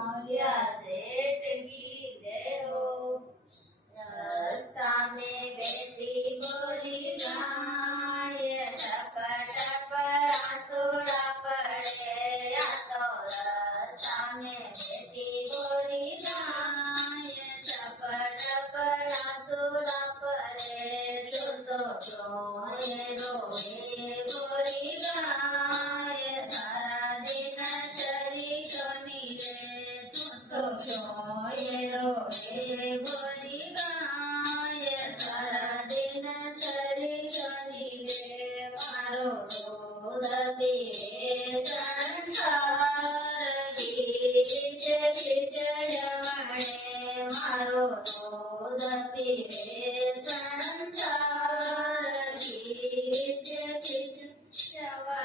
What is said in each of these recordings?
मौलिया सेठ की जय हो। रास्ता में बैठी गोरी गाय, टप टप आंसुड़ा पड़े। या तो रास्ता में बैठी गोरी गाय, टप टप आंसुड़ा पड़े। तो क्यों ये रोए गोरी गाय, सारा दिन चरी कमी रे। तो क्यों ये रोए गोरी गाय, सारा दिन चरी कमी रे। मारो दूध पीए संसार, खींच खिचड़वाणे। मारो दूध पीए संसार, खींच खिचड़वाणे।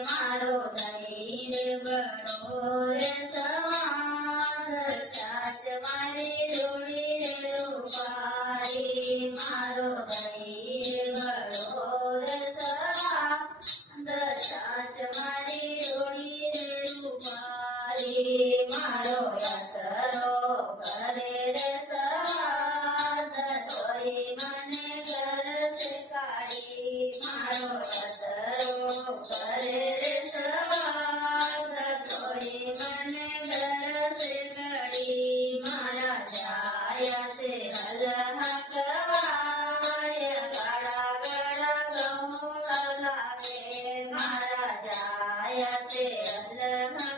मारो धैर्य बड़ो रे सवार, चाच मारी जोड़ी रे रूपारी। मारो धैर्य बड़ो रे सवार, चाच मारी जोड़ी रे रूपारी। मारो यातरो करे रे सवार, तोई मने घर से काढ़ी। मारो यातरो करे रे सवार, तोई मने घर से काढ़ी। मारा जाया से हलहकवाय, गाड़ा गाड़ा गहूँ लगावे। मारा जाया से हलहकवाय,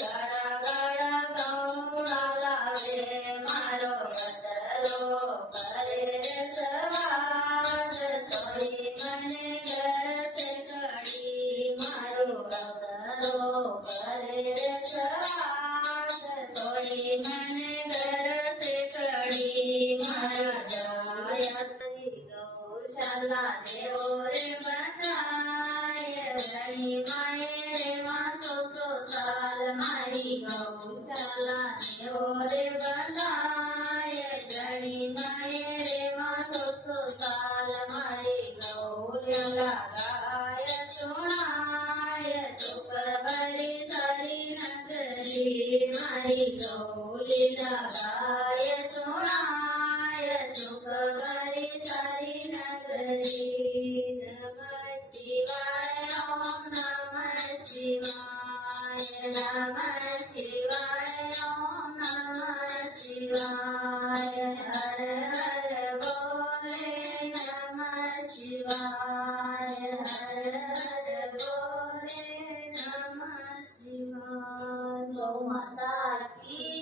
गाड़ा गाड़ा गहूँ लगावे। मारो यातरो करे रे सवार, तोई मने घर से काढ़ी। मारो यातरो करे रे सवार, तोई मने घर से काढ़ी। मारा जाया से गौशाला देव रे बनाय, रणी माए रे वासो साल। मारी गौशाला देव रे बनाय, रणी माए रे वासो साल। मारी गौशाला गाय सुनाय, सुख भरी सारी नगरी। मारी गौशाला गाय सुनाय, सुख भरी सारी नगरी। नमः शिवाय ओम नमः शिवाय, नमः शिवाय ओम नमः शिवाय। हर हर बोले नमः शिवाय, हर हर बोले नमः शिवाय। गौ माता की